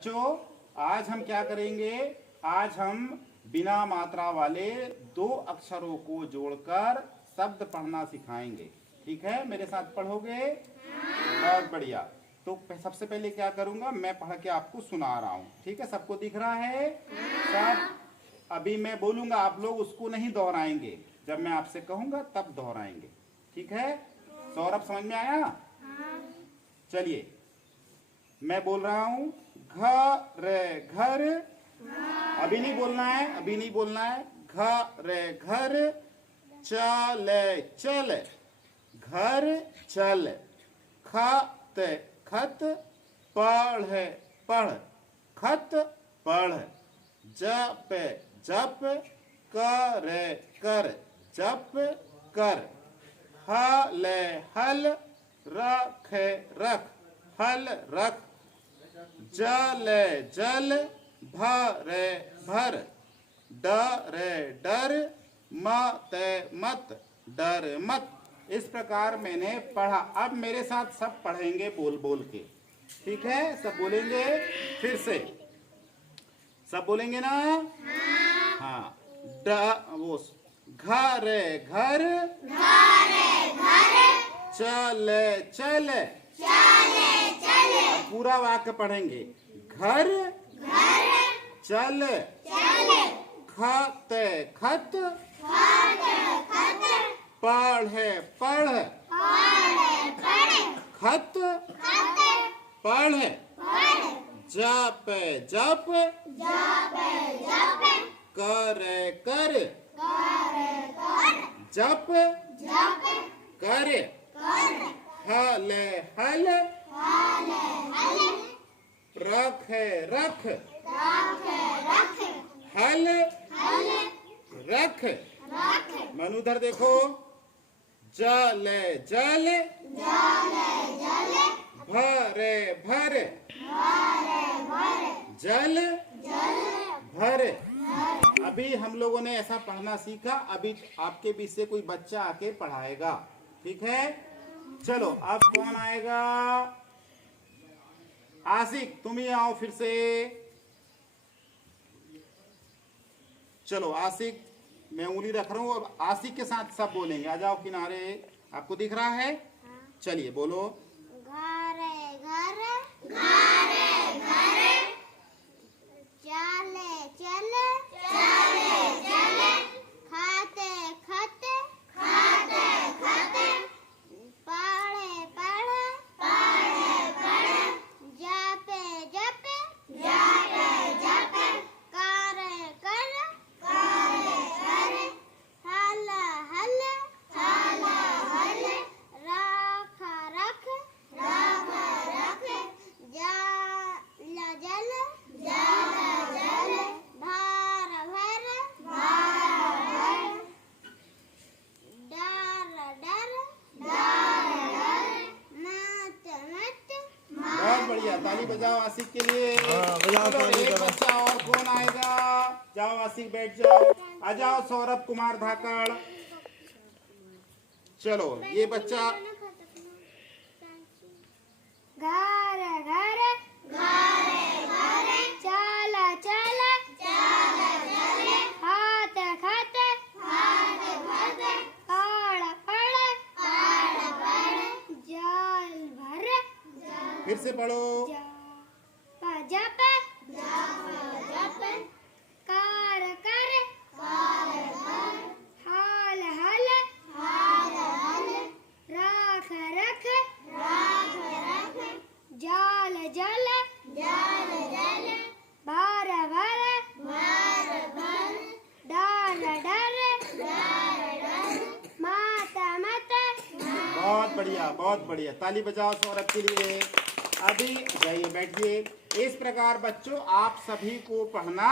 बच्चों आज हम क्या करेंगे। आज हम बिना मात्रा वाले दो अक्षरों को जोड़कर शब्द पढ़ना सिखाएंगे। ठीक है, मेरे साथ पढ़ोगे? बहुत बढ़िया। तो सबसे पहले क्या करूंगा, मैं पढ़ के आपको सुना रहा हूँ। ठीक है, सबको दिख रहा है? सब अभी मैं बोलूंगा, आप लोग उसको नहीं दोहराएंगे, जब मैं आपसे कहूंगा तब दोहराएंगे। ठीक है, सौरभ समझ में आया? चलिए मैं बोल रहा हूँ, घर घर। अभी नहीं बोलना है, अभी नहीं बोलना है। घर घर, चल चल, घर चल, खत खत, पढ़ पढ़, खत पढ़, जप जप, कर कर, जप कर, हल हल, रख रख, हल रख, जल जल, भर भर, डर डर, मत मत, डर मत। इस प्रकार मैंने पढ़ा। अब मेरे साथ सब पढ़ेंगे बोल बोल के। ठीक है, सब बोलेंगे फिर से। सब बोलेंगे ना? हाँ। वो घर घर, चल चल, पूरा वाक्य पढ़ेंगे। घर चल, खत खत, पढ़ पढ़, खत पढ़, जप जप, कर कर, जप कर, हल हल, रख रख, हल रख। मनुधर देखो, जल जल, भर भर, जल भर। अभी हम लोगों ने ऐसा पढ़ना सीखा। अभी आपके बीच से कोई बच्चा आके पढ़ाएगा। ठीक है, चलो अब कौन आएगा? आशिक, तुम ही आओ फिर से। चलो आशिक, मैं उंगली रख रहा हूं। अब आशिक के साथ सब बोलेंगे। आ जाओ किनारे। आपको दिख रहा है? चलिए बोलो। घर घर, घर घर, चल चल, चल चल, खाते खाते, खाते खाते, पढ़े पढ़े, पढ़े पढ़े, जपे जपे, जपे जपे, करे करे, करे करे, हल हल, हल हल, रख रख, रख रख, जल जल, जल जल, भर भर, भर भर, डर डर, डर डर, मत मत, बहुत बढ़िया, ताली बजाओ आशिक के लिए। बजाओ चलो, ताली एक बजाओ। बच्चा और कौन आएगा? जाओ आशिक, बैठ जाओ। आ जाओ सौरभ कुमार धाकड़। चलो ये बच्चा। घर घर, घर घर, चल चल, चल चल, हाथ खात, हाथ खात, पढ़ पढ़, पढ़ पढ़, जल भर, फिर से पढ़ो। जप जप, जप जप, कर कर, कर कर, हल हल, हल हल, रख रख, रख रख, जल जल, जल जल, भर भर, भर भर, डर डर, डर डर, मत मत। बहुत बढ़िया, बहुत बढ़िया, ताली बजाओ सौरभ के लिए। अभी जाइए बैठिए। इस प्रकार बच्चों आप सभी को पढ़ना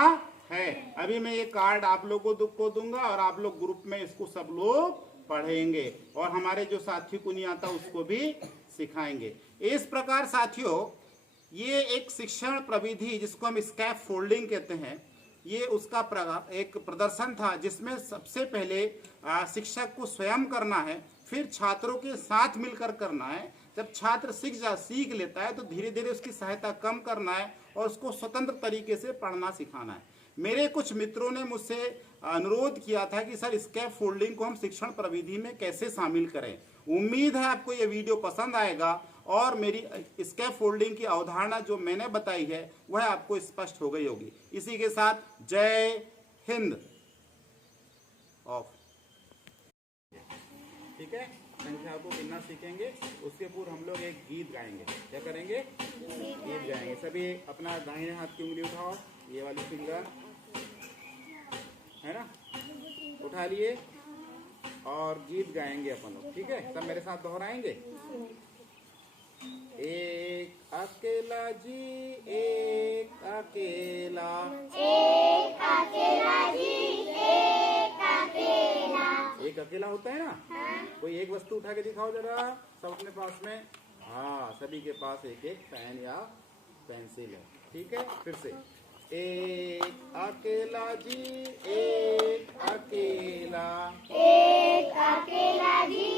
है। अभी मैं ये कार्ड आप लोगों को दूंगा और आप लोग ग्रुप में इसको सब लोग पढ़ेंगे और हमारे जो साथी को नहीं आता उसको भी सिखाएंगे। इस प्रकार साथियों, ये एक शिक्षण प्रविधि जिसको हम स्कैफ फोल्डिंग कहते हैं, ये उसका एक प्रदर्शन था जिसमें सबसे पहले शिक्षक को स्वयं करना है, फिर छात्रों के साथ मिलकर करना है। जब छात्र सीख लेता है तो धीरे धीरे उसकी सहायता कम करना है और उसको स्वतंत्र तरीके से पढ़ना सिखाना है। मेरे कुछ मित्रों ने मुझसे अनुरोध किया था कि सर स्कैप फोल्डिंग को हम शिक्षण प्रविधि में कैसे शामिल करें। उम्मीद है आपको ये वीडियो पसंद आएगा और मेरी स्कैप फोल्डिंग की अवधारणा जो मैंने बताई है वह आपको स्पष्ट हो गई होगी। इसी के साथ जय हिंद। ऑफ। ठीक है, संख्या को गिनना सीखेंगे, उसके पूर्व हम लोग एक गीत गाएंगे। क्या करेंगे? गीत गाएंगे। सभी अपना दाहिने हाथ की उंगली उठाओ, ये वाली फिंगर है ना, उठा लिए और गीत गाएंगे अपन लोग। ठीक है, सब मेरे साथ दोहराएंगे। एक अकेला जी एक अकेला, एक अकेला जी एक अकेला। एक अकेला होता है ना। कोई एक वस्तु उठा के दिखाओ जरा, सब अपने पास में। हाँ, सभी के पास एक एक पेन या पेंसिल है। ठीक है, फिर से एक अकेला जी एक अकेला, एक अकेला जी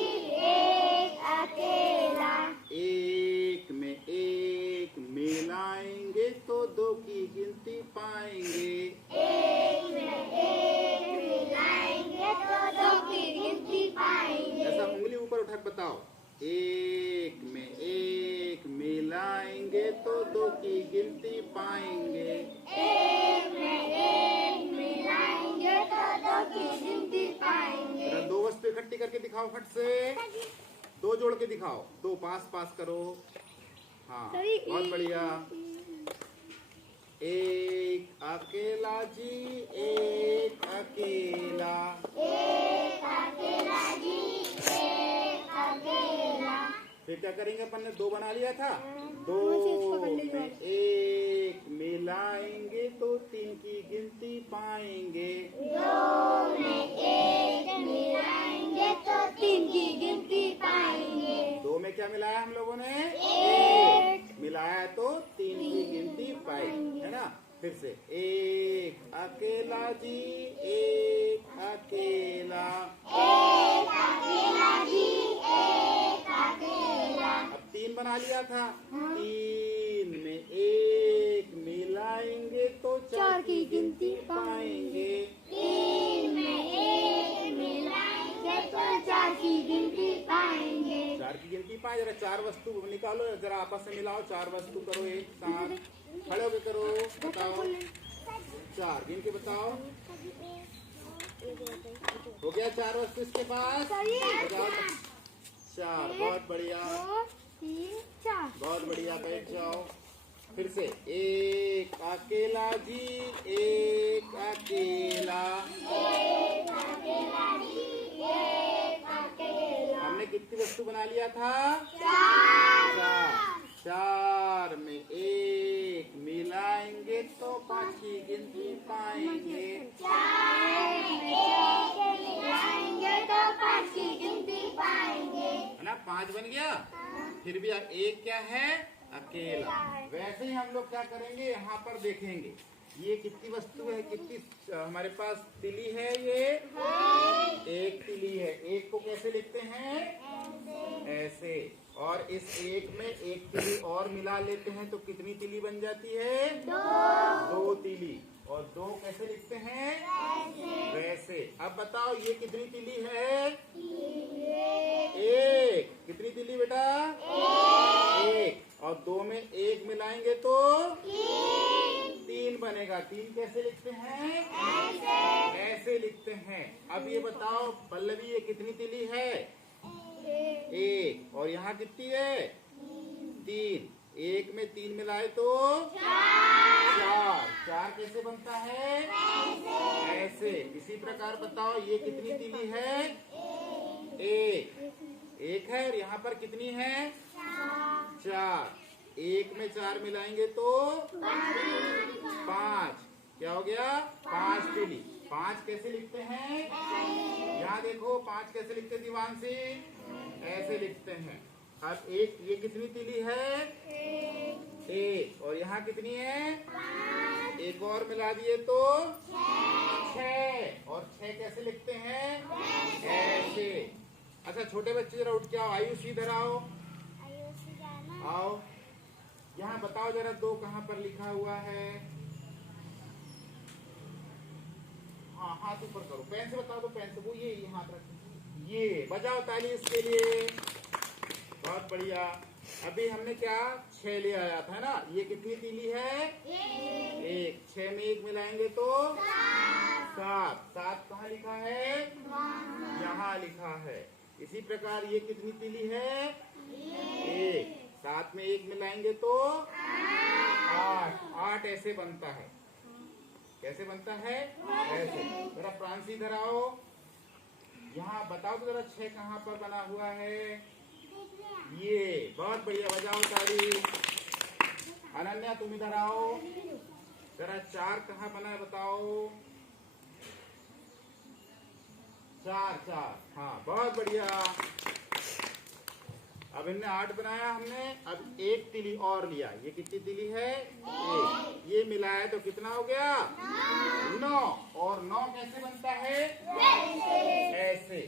एक अकेला। एक में एक मिलाएंगे तो दो की गिनती पाएंगे, एक में एक मिलाएंगे तो दो की गिनती पाएंगे। ऐसा उंगली ऊपर उठा के बताओ। एक में एक मिलाएंगे तो दो की गिनती पाएंगे, एक में एक मिलाएंगे तो दो की गिनती पाएंगे। जरा दो वस्तु इकट्ठी करके दिखाओ फट से, दो जोड़ के दिखाओ, दो पास पास करो। हाँ, बहुत बढ़िया। एक अकेला जी एक अकेला, एक अकेला जी एक अकेला। फिर क्या करेंगे? अपन ने दो बना लिया था, दो में एक मिलाएंगे तो तीन की गिनती पाएंगे, दो में एक मिलाएंगे तो तीन की गिनती पाएंगे। दो में क्या मिलाया हम लोगों ने? एक मिलाया तो तीन की गिनती पाई, है ना। फिर से एक अकेला जी एक अकेला, एक अकेला जी एक अकेला। अब तीन बना लिया था, तीन में एक मिलाएंगे तो चार की गिनती पाएंगे, तीन में एक मिलाएंगे तो चार की गिनती पाएंगे। चार की गिनती पाए। जरा चार वस्तु निकालो, जरा आपस में मिलाओ, चार वस्तु करो एक साथ, खड़े होके करो, बताओ चार गिन के बताओ। हो गया चार वस्तु इसके पास, हो जाओ चार। बहुत बढ़िया, दो तीन चार। बहुत बढ़िया, बैठ जाओ। फिर से एक अकेला जी एक अकेला, एक अकेला जी एक अकेला। हमने कितनी वस्तु बना लिया था? चार। चार। चार में एक मिलाएंगे तो पाँच की गिनती पाएंगे, चार में एक मिलाएंगे तो पाँच की गिनती पाएंगे। है ना। पाँच बन गया। फिर भी एक क्या है? अकेला। वैसे ही हम लोग क्या करेंगे, यहाँ पर देखेंगे ये कितनी वस्तु है, कितनी हमारे पास तिली है। ये एक तिली है। एक को कैसे लिखते हैं? ऐसे। और इस एक में एक तिली और मिला लेते हैं तो कितनी तिली बन जाती है? दो तिली। और दो कैसे लिखते हैं? वैसे। अब बताओ ये कितनी तिली है? एक। कितनी तिली बेटा? एक। और दो में एक मिलाएंगे तो तीन बनेगा। तीन कैसे लिखते हैं? ऐसे लिखते हैं। अब ये बताओ पल्लवी, ये कितनी तिली है? एक। और यहाँ कितनी है? तीन। एक में तीन मिलाए तो चार। चार कैसे बनता है? ऐसे। इसी प्रकार बताओ ये कितनी तिली है? एक है। और यहाँ पर कितनी है? चार। एक में चार मिलाएंगे तो पाँच। क्या हो गया? पाँच तिली। पाँच कैसे लिखते हैं? यहाँ देखो पाँच कैसे लिखते हैं दीवांशी? ऐसे लिखते हैं। अब एक, ये कितनी तिली है? एक। और यहाँ कितनी है? एक और मिला दिए तो छह। और छह कैसे लिखते हैं? ऐसे। अच्छा छोटे बच्चे जरा उठ के आओ। आयुष इधर आओ, आओ। यहाँ बताओ जरा 2 कहाँ पर लिखा हुआ है? हाँ, हाथ ऊपर करो, पेन से बताओ। तो पेन से वो ये हाथ रखो, ये बजाओ ताली इसके लिए। बहुत बढ़िया। अभी हमने क्या 6 ले आया था ना, ये कितनी तीली है? 1। 6 में 1 मिलाएंगे तो 7। 7 कहाँ लिखा है? यहाँ लिखा है। इसी प्रकार ये कितनी तीली है? 1। 7 में 1 मिलाएंगे तो 8। 8 ऐसे बनता है। कैसे बनता है? ऐसे। जरा फ्रांसी इधर आओ, यहाँ बताओ तो जरा 6 कहाँ पर बना हुआ है? ये। बहुत बढ़िया, बजाओ ताली। अनन्या तुम इधर आओ, जरा 4 कहाँ बना है बताओ? 4। हाँ, बहुत बढ़िया। अब इनने 8 बनाया हमने। अब 1 तीली और लिया। ये कितनी तीली है? 1। ये मिलाया तो कितना हो गया? 9। और 9 कैसे बनता है? ऐसे।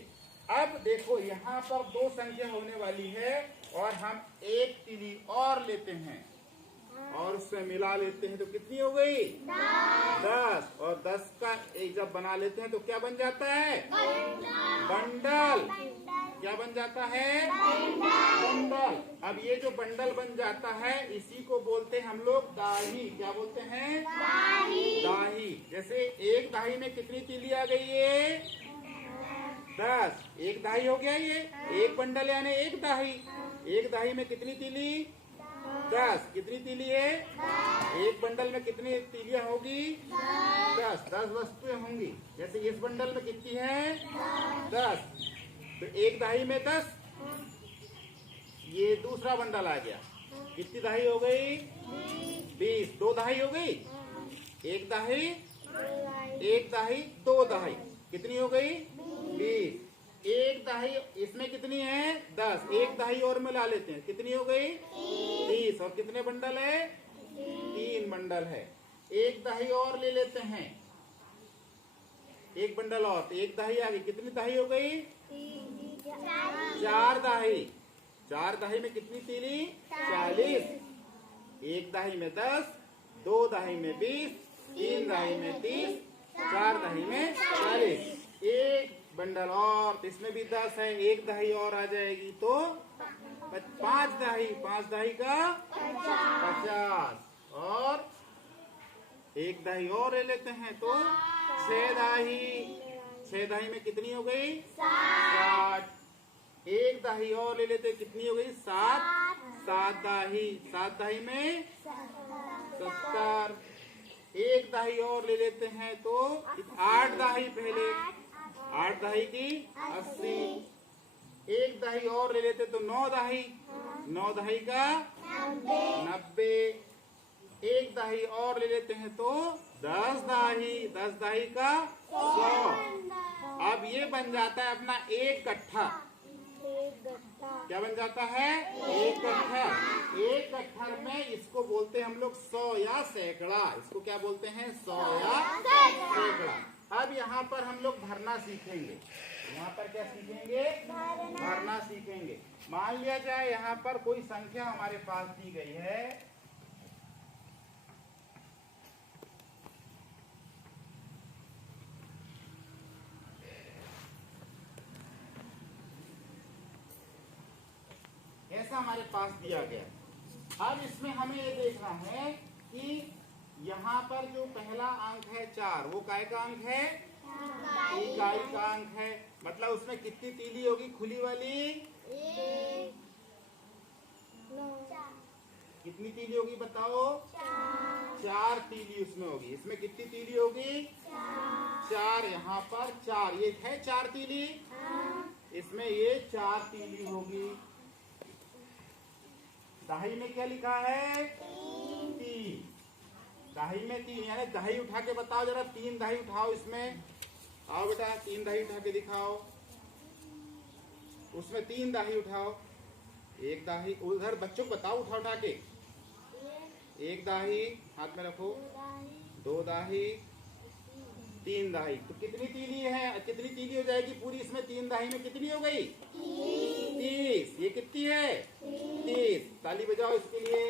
अब देखो यहाँ पर 2 संख्या होने वाली है और हम 1 तीली और लेते हैं और उसमें मिला लेते हैं तो कितनी हो गई? 10। और 10 का एक जब बना लेते हैं तो क्या बन जाता है? बंडल। क्या बन जाता है? बंडल। अब ये जो बंडल बन जाता है इसी को बोलते हैं हम लोग दाही। क्या बोलते हैं? दाही। जैसे 1 दाही में कितनी तीली आ गई है? 10। 1 दाही हो गया ये। 1 बंडल यानी 1 दाही। 1 दाही में कितनी तीली? 10। कितनी तीली है? 1 बंडल में कितनी तीलियां होगी? 10। 10 वस्तुएं होंगी। जैसे इस बंडल में कितनी है? 10। तो 1 दाही में 10। ये दूसरा बंडल आ गया, कितनी दाही हो गई? 20। 2 दाही हो गई। 1 दाही, 1 दाही, 2 दाही, कितनी हो गई? 20। 1 दाही इसमें कितनी है? 10। 1 दाही और मिला लेते हैं, कितनी हो गई? 30। और कितने बंडल है? 3 बंडल है। 1 दाही और ले लेते हैं, 1 बंडल और, तो 1 दाही आ गई। कितनी दाही हो गई? 4 दाही। 4 दाही में कितनी तीली? 40। 1 दाही में 10, 2 दाही में 20, 3 दाही में 30, 4 दाही में 40। 1 बंडल और, तो इसमें भी 10 है। 1 दाही और आ जाएगी तो 5 दाही। 5 दाही का 50। और 1 दाही और ले लेते हैं तो 6 दाही। 6 दाही में कितनी हो गई? 60। 1 दाही और ले लेते, कितनी हो गई? 7। 7 दाही। 7 दाही में 70। 1 दाही और ले लेते हैं तो 8 दाही। पहले 8 दाही की 80। 1 दाही और ले लेते तो 9 दाही। 9 दाही का 90। 1 दाही और ले लेते हैं तो 10 दाही। 10 दाही का 100। अब ये बन जाता है अपना 1 कट्ठा। क्या बन जाता है? 1 कट्ठा। 1 कट्ठर में इसको बोलते हैं हम लोग 100 या सैकड़ा। इसको क्या बोलते हैं? 100 या सैकड़ा। अब यहाँ पर हम लोग भरना सीखेंगे। यहाँ पर क्या सीखेंगे? भरना सीखेंगे। मान लिया जाए यहाँ पर कोई संख्या हमारे पास दी गई है, ऐसा हमारे पास दिया गया। अब इसमें हमें ये देखना है कि यहाँ पर जो पहला अंक है 4, वो काय का अंक है? इकाई का अंक है। मतलब उसमें कितनी तीली होगी? खुली वाली कितनी तीली होगी बताओ? 4 तीली उसमें होगी। इसमें कितनी तीली होगी? 4। यहाँ पर 4, ये है 4 तीली। इसमें ये 4 तीली होगी। दाही में क्या लिखा है? 3। दाही में 3, यानी दाही उठा के बताओ जरा। 3 दाही उठाओ इसमें। आओ बेटा, 3 दाही उठा के दिखाओ। उसमें 3 दाही उठाओ। 1 दाही उधर बच्चों को बताओ, उठा उठा के। 1 दाही हाथ में रखो, 2 दाही, 3 दाही। तो कितनी तीली है? कितनी तीली हो जाएगी पूरी? इसमें 3 दाही में कितनी हो गई? 30। ये कितनी है? 30। ताली बजाओ इसके लिए।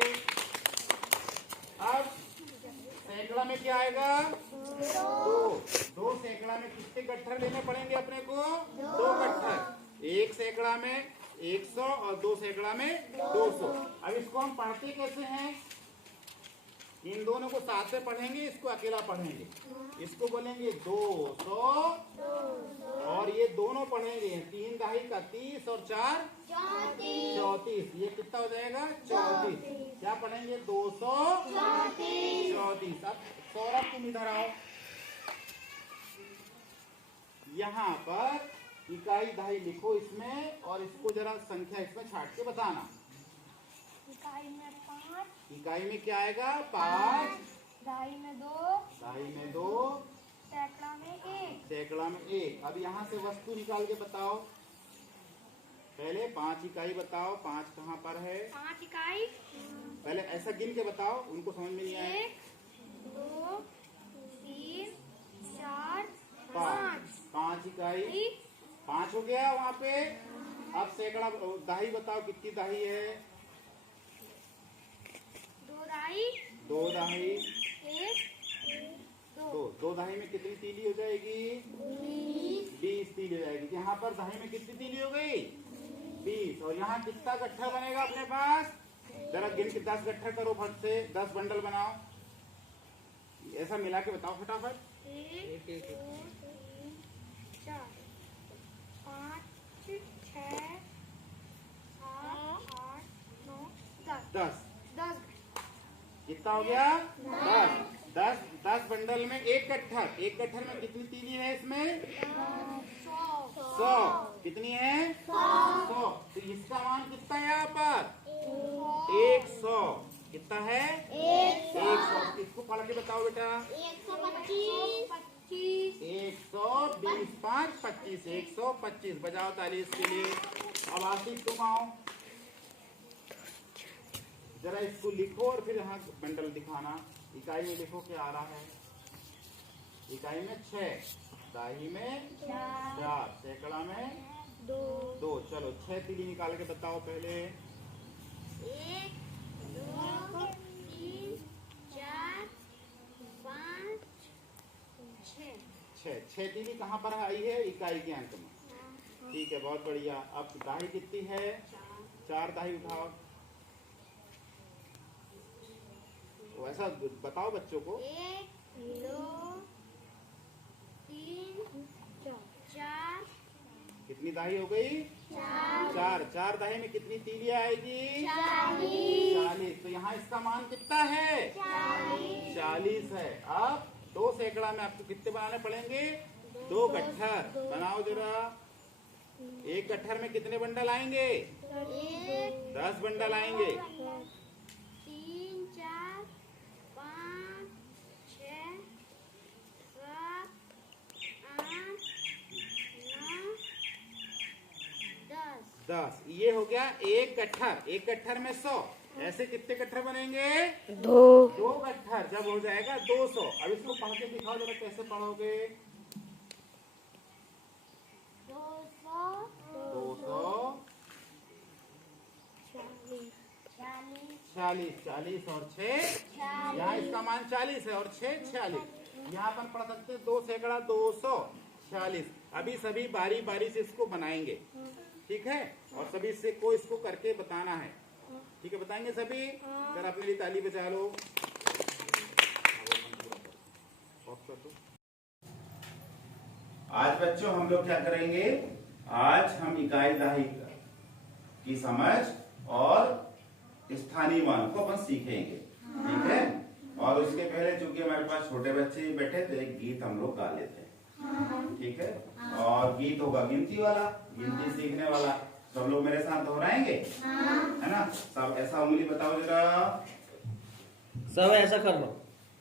अब सैकड़ा में क्या आएगा? 2 सैकड़ा में कितने गट्ठर लेने पड़ेंगे अपने को? 2 गट्ठर। 1 सैकड़ा में 100 और 2 सैकड़ा में 200। अब इसको हम पढ़ते कैसे हैं? इन दोनों को साथ में पढ़ेंगे, इसको अकेला पढ़ेंगे। इसको बोलेंगे 200 और ये दोनों पढ़ेंगे 3 दाही का 30 और 4 34। ये कितना हो जाएगा? 34। क्या पढ़ेंगे? 234। अब सौरभ तुम इधर आओ। यहाँ पर इकाई दहाई लिखो इसमें और इसको जरा संख्या इसमें छाट के बताना। इकाई में 5, इकाई में क्या आएगा? 5, दहाई में 2, दहाई में 2, सैकड़ा में 1, सैकड़ा में 1। अब यहाँ से वस्तु निकाल के बताओ। पहले 5 इकाई बताओ। 5 कहाँ पर है? 5 इकाई, पहले ऐसा गिन के बताओ, उनको समझ में नहीं आया। 1 2 3 4 5 5 इकाई, 5 5 हो गया वहाँ पे। अब सैकड़ा दाही बताओ, कितनी दाही है? 2 दहाई, 2 दाही। 1 2 2 दाही में कितनी तीली हो जाएगी? 20 तीली हो जाएगी। यहाँ पर दाही में कितनी तीली हो गई? 20। और यहाँ कितना गट्ठर बनेगा अपने पास? जरा गिन के 10 गट्ठर करो फट से, 10 बंडल बनाओ। ऐसा मिला के बताओ फटाफट। 1 2 3 4 5 6 7 8 9 10 10 कितना हो गया? 10 बंडल में 1 गट्ठर। 1 गट्ठर में कितनी तीली है इसमें? 100। कितनी है? 100। तो इसका मान कितना है यहाँ पर? 100। कितना है? 100। इसको पढ़ के बताओ बेटा। 125 120 5 25 125। बजाओ ताली इसके लिए। अब आसिफ तुम आओ, जरा इसको लिखो और फिर यहाँ बंडल दिखाना। इकाई में लिखो क्या आ रहा है? इकाई में 6, दाही में 4, सैकड़ा में 2। चलो 6 तीली निकाल के बताओ पहले। 1 2 3 4 5 6 6 तीली कहाँ पर आई है? इकाई के अंक में। ठीक है, बहुत बढ़िया। अब दाही कितनी है? 4 दाही उठाओ। तो ऐसा बताओ बच्चों को। 1 2 3 4 कितनी दाही हो गई? 4 दाही में कितनी तीलियां आएगी? 40। तो यहाँ इसका मान कितना है? 40 है। अब 2 सैकड़ा में आपको कितने बनाने पड़ेंगे? 2 गट्ठर बनाओ जरा। 1 गट्ठर में कितने बंडल आएंगे? 10 बंडल आएंगे। 3 4 5 6 7 8 9 10। ये हो गया 1 गट्ठर। 1 गट्ठर में 100। ऐसे कितने गट्ठर बनेंगे? 2 गट्ठर। जब हो जाएगा 200। अब इसको पढ़ के दिखाओ जरा, कैसे पढ़ोगे? 200 40 और 6 यहाँ इसका मान 40 है और 6 46। यहाँ पर पढ़ सकते 2 सैकड़ा 246। अभी सभी बारी बारी से इसको बनाएंगे, ठीक है? और सभी से को इसको करके बताना है, ठीक है? बताएंगे सभी। जरा अपने लिए ताली बजा लो। आज बच्चों हम लोग क्या करेंगे? आज हम इकाई दहाई की समझ और स्थानीय मान को अपन सीखेंगे, ठीक है? और उसके पहले चूंकि हमारे पास छोटे बच्चे बैठे तो एक गीत हम लोग गा लेते हैं, ठीक है? और गीत होगा गिनती वाला, गिनती सीखने वाला। सब लोग मेरे साथ दोहराएंगे, है ना? सब ऐसा उंगली बताओ जरा। सब ऐसा कर लो।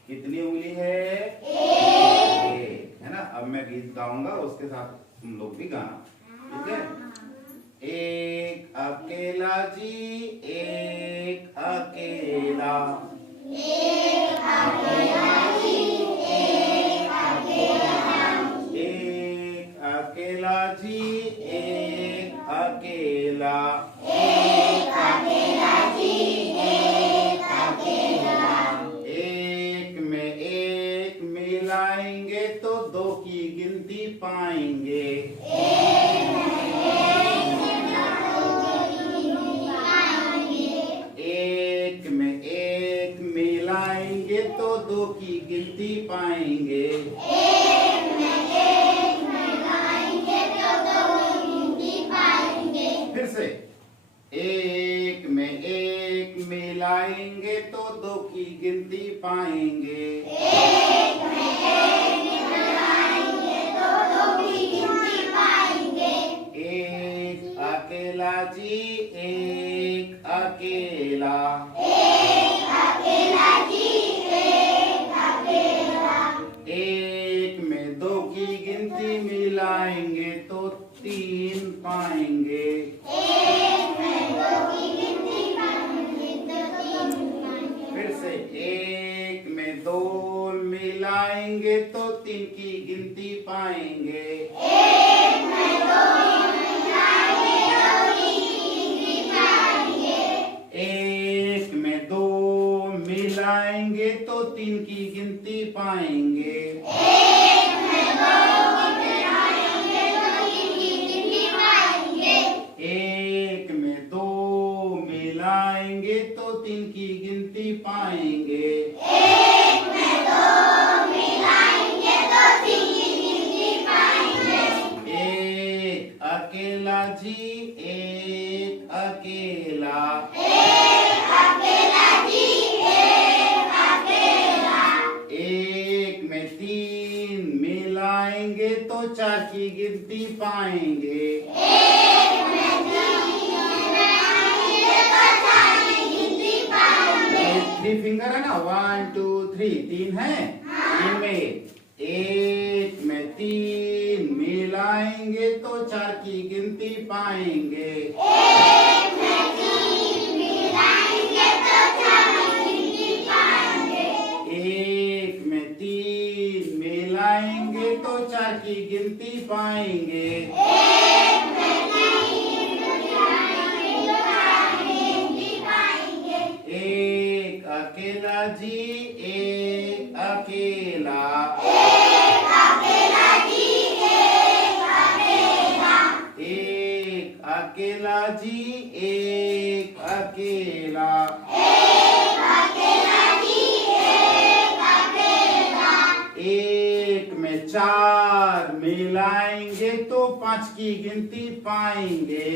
कितनी उंगली है? एक, है ना? अब मैं गीत गाऊंगा, उसके साथ तुम लोग भी गाना, ठीक है? एक अकेला जी एक अकेला, एक अकेला जी एक अकेला, एक अकेला जी एक अकेला, एक अकेला जी एक अकेला, पाएंगे। एक में एक मिलाएंगे तो दो की गिनती पाएंगे। फिर से, एक में एक मिलाएंगे तो दो की गिनती पाएंगे। एक अकेला जी एक अकेला। एक में दो की गिनती मिलाएंगे तो तीन पाएंगे। फिर से, एक में दो मिलाएंगे तो तीन की गिनती पाएंगे। एक में दो मिलाएंगे तो तीन की गिनती पाएंगे। एक में दो मिलाएंगे तो तीन की गिनती पाएंगे। एक अकेला जी एक अकेला। एक में तीन मिलाएंगे तो चार की गिनती पाएंगे। थ्री फिंगर है ना, 1 2 3 तीन है। इनमें एक में तीन मिलाएंगे तो चार की गिनती पाएंगे। एक में तीन मिलाएंगे तो चार की गिनती पाएंगे। एक अकेला जी एक अकेला। एक अकेला जी एक अकेला। एक में चार मिलाएंगे तो पांच की गिनती पाएंगे।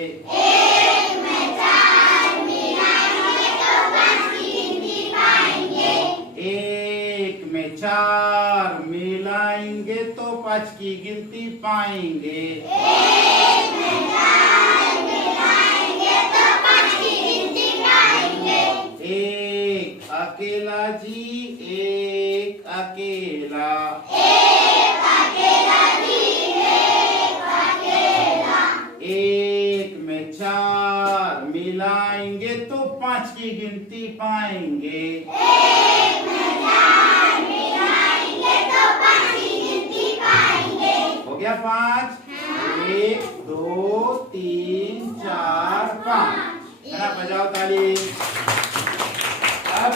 एक में चार मिलाएंगे तो पांच की गिनती पाएंगे। एक अकेला जी एक अकेला। एक में चार मिलाएंगे तो पांच की गिनती पाएंगे। हो गया पांच। 1 2 3 4 5 है ना, बजाओ ताली। अब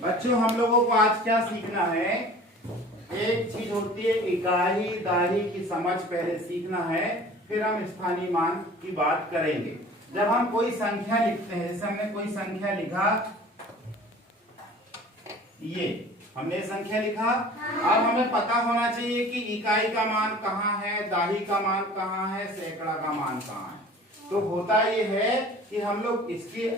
बच्चों हम लोगों को आज क्या सीखना है, एक चीज होती है इकाई दाही की समझ पहले सीखना है, फिर हम स्थानीय मान की बात करेंगे। जब हम कोई संख्या लिखते हैं, जैसे हमने कोई संख्या लिखा, ये हमने संख्या लिखा, अब हमें पता होना चाहिए कि इकाई का मान कहाँ है, दाही का मान कहाँ है, सैकड़ा का मान कहाँ है। तो होता ये है कि हम लोग इसकी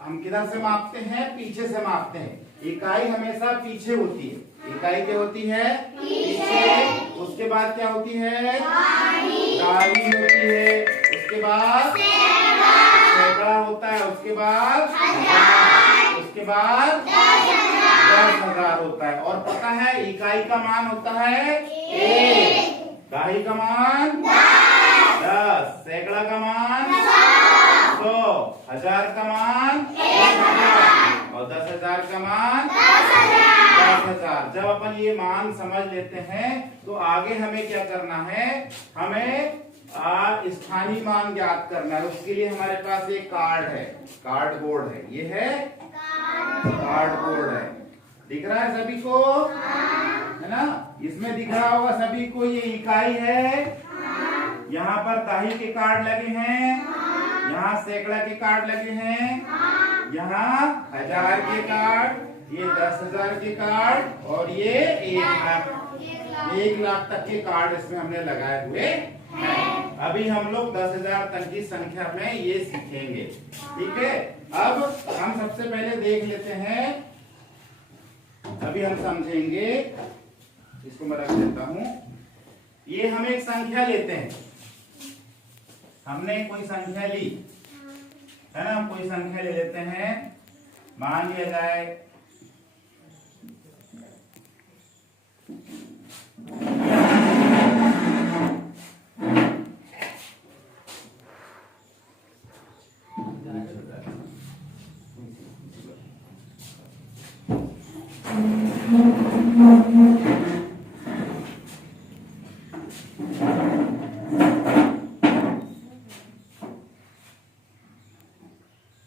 हम किधर से मापते हैं, पीछे से मापते हैं। इकाई हमेशा पीछे होती है। इकाई क्या होती है, पीछे। उसके बाद क्या होती है, दाही होती है। उसके बाद सैकड़ा होता है। उसके बाद 10,000 होता है। और पता है इकाई का मान होता है 1, दाही का मान 10, सैकड़ा का मान 100, 1000 का मान 10,000 और 10,000 का मान 10,000। जब अपन ये मान समझ लेते हैं तो आगे हमें क्या करना है, हमें स्थानीय मान ज्ञात करना है। उसके लिए हमारे पास एक कार्ड है, कार्ड बोर्ड है। ये है कार्ड बोर्ड है, दिख रहा है सभी को, है ना। इसमें दिख रहा होगा सभी को ये इकाई है। यहाँ पर दहाई के कार्ड लगे हैं, यहाँ सैकड़ा के कार्ड लगे हैं, यहाँ 1000 के कार्ड, ये 10,000 के कार्ड और ये 1 लाख तक के कार्ड इसमें हमने लगाए हुए हैं। अभी हम लोग 10,000 तक की संख्या में ये सीखेंगे, ठीक है। अब हम सबसे पहले देख लेते हैं, अभी हम समझेंगे। इसको मैं रख देता हूं। ये हम एक संख्या लेते हैं, हमने कोई संख्या ली है ना, हम कोई संख्या ले लेते हैं। मान लिया जाए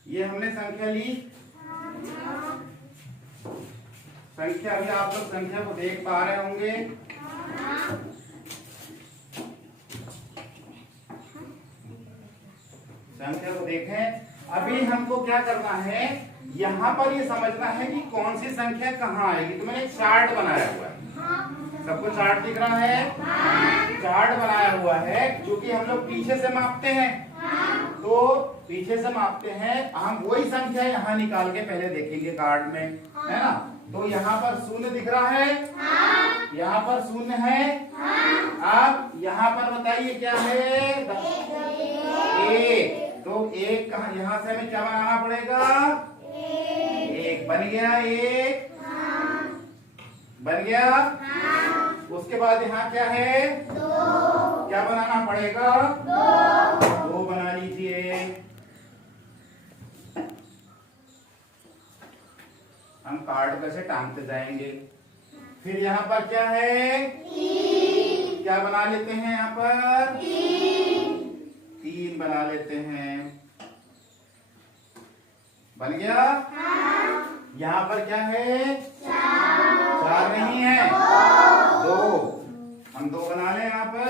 ये हमने संख्या ली। संख्या अभी आप लोग संख्या को देख पा रहे होंगे। संख्या को देखें। अभी हमको क्या करना है, यहाँ पर ये समझना है कि कौन सी संख्या कहाँ आएगी। तो मैंने एक चार्ट बनाया हुआ है, सबको चार्ट दिख रहा है। चार्ट बनाया हुआ है क्योंकि हम लोग पीछे से मापते हैं, तो पीछे से मापते हैं। हम वही संख्या यहाँ निकाल के पहले देखेंगे कार्ड में, है ना। तो यहाँ पर 0 दिख रहा है, यहाँ पर 0 है। अब यहाँ पर बताइए क्या है, 1। तो 1 कहाँ, यहाँ से हमें क्या बनाना पड़ेगा, 1 बन गया, 1 बन गया। उसके बाद यहाँ क्या है, 2 क्या बनाना पड़ेगा, 2 बना लीजिए। हम कार्ड कैसे टांगते जाएंगे। फिर यहाँ पर क्या है, 3 क्या बना लेते हैं, यहाँ पर 3 बना लेते हैं, बन गया। यहाँ पर क्या है, 4 नहीं है, 2। हम 2 बना लें यहाँ पर,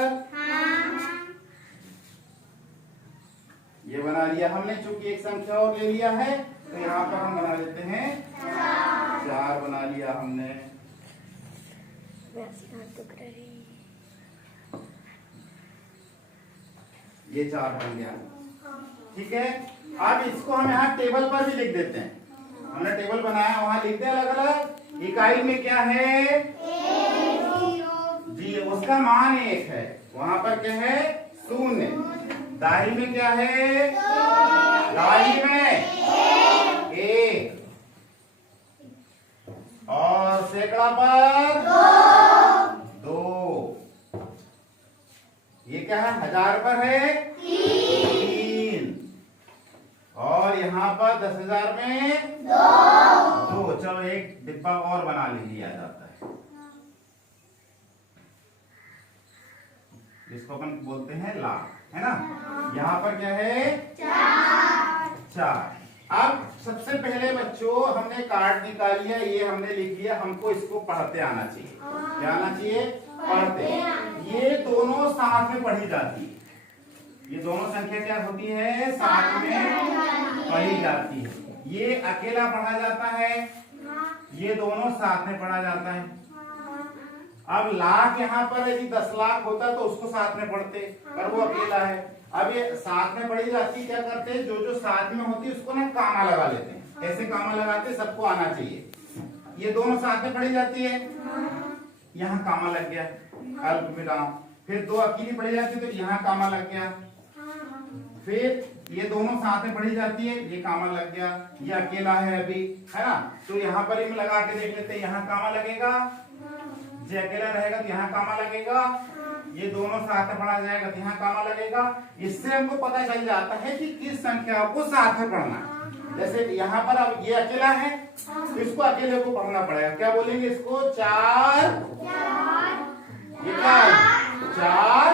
ये बना लिया हमने। चूंकि एक संख्या और ले लिया है तो यहाँ पर हम बना लेते हैं 4 बना लिया हमने। ये 4 बन गया, ठीक है। अब इसको हम यहाँ टेबल पर भी लिख देते हैं। हमने टेबल बनाया, वहां लिख दे अलग अलग। इकाई में क्या है, जी उसका मान 1 है, वहां पर क्या है, 0। दाई में क्या है, दाई में 1 और सैकड़ा पर 2। ये क्या है, 1000 पर है 3 और यहाँ पर 10,000 में 2। चलो एक डिब्बा और बना लिया जाता है, जिसको अपन बोलते हैं लाख, है ना। यहाँ पर क्या है, 4। अब सबसे पहले बच्चों हमने कार्ड निकाल लिया, ये हमने लिख लिया। हमको इसको पढ़ते आना चाहिए। क्या आना चाहिए, पढ़ते। ये दोनों साथ में पढ़ी जाती है। ये दोनों संख्या क्या होती है, साथ में पढ़ी जाती है। ये अकेला पढ़ा जाता है, ये दोनों साथ में पढ़ा जाता है। अब लाख यहाँ पर यदि 10 लाख होता तो उसको साथ में पढ़ते, पर वो अकेला है। अब ये साथ में पढ़ी जाती, क्या करते हैं, जो जो साथ में होती है उसको ना कामा लगा लेते हैं। ऐसे कामा लगाते, सबको आना चाहिए। ये दोनों साथ में पढ़ी जाती है, यहाँ कामा लग गया, अल्प विराम। फिर 2 अकेली पढ़ी जाती है तो यहाँ कामा लग गया। फिर ये दोनों साथ में पढ़ी जाती है, ये कामा लग गया, ये अकेला है अभी, है ना। तो यहाँ पर ही लगा के देख लेते हैं, यहाँ कामा लगेगा। जो अकेला रहेगा तो यहाँ कामा लगेगा। ये दोनों साथ में पढ़ा जाएगा तो यहाँ कामा लगेगा। इससे हमको पता चल जाता है कि किस संख्या को साथ में पढ़ना। जैसे यहाँ पर अब ये अकेला है तो इसको अकेले को पढ़ना पड़ेगा। क्या बोलेंगे इसको, 4 ये क्या है, 4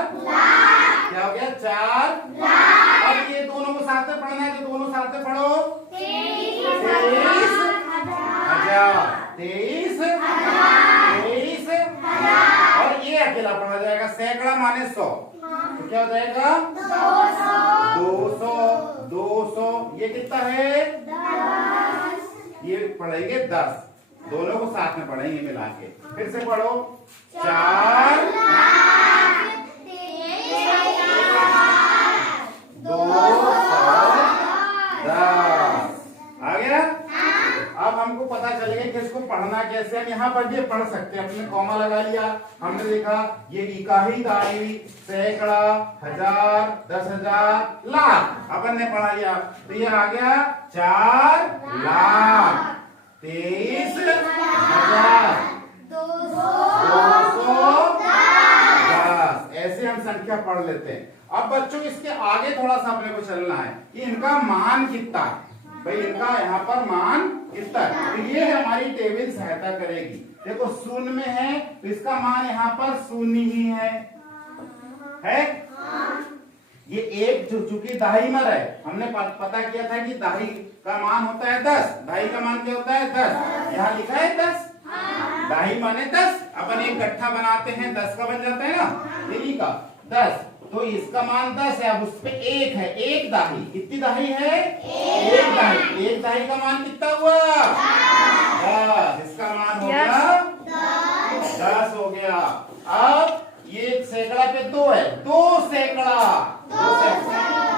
क्या हो गया, 4 अब ये दोनों को साथ में पढ़ना है तो दोनों साथ में पढ़ो, 23,000 23,000 सैकड़ा माने 100, तो क्या हो जाएगा 200। 200 ये कितना है, ये पढ़ेंगे 10, दोनों को साथ में पढ़ेंगे मिला के। फिर से पढ़ो, 4 210 आ गया। अब हमको पता चलेगा कि इसको पढ़ना कैसे। हम यहाँ पर भी पढ़ सकते हैं, अपने कॉमा लगा लिया, हमने देखा ये इकाई, दाई, सैकड़ा, हजार, 10,000, लाख अपन ने पढ़ा लिया। तो ये आ गया 4,23,210। ऐसे हम संख्या पढ़ लेते हैं। अब बच्चों इसके आगे थोड़ा सा अपने को चलना है कि इनका मान कितना है, भाई इनका यहाँ पर मान कितना है। तो ये हमारी टेबल सहायता करेगी। देखो शून्य में है तो इसका मान यहाँ पर शून्य ही है? ये एक चूंकि दाहीमर है, हमने पता किया था कि दाही का मान होता है 10, दाही का मान क्या होता है 10, यहाँ लिखा है 10, दाही माने 10। अपन एक गट्ठा बनाते हैं 10 का बन जाता है ना, इन्हीं का 10, तो इसका मान 10 है। अब उस पे एक है, एक दाही, कितनी दाही है, एक दाही। एक दाही का मान कितना हुआ 10, इसका मान हो गया 10 हो गया। अब ये सैकड़ा पे 2 है, 2 सैकड़ा,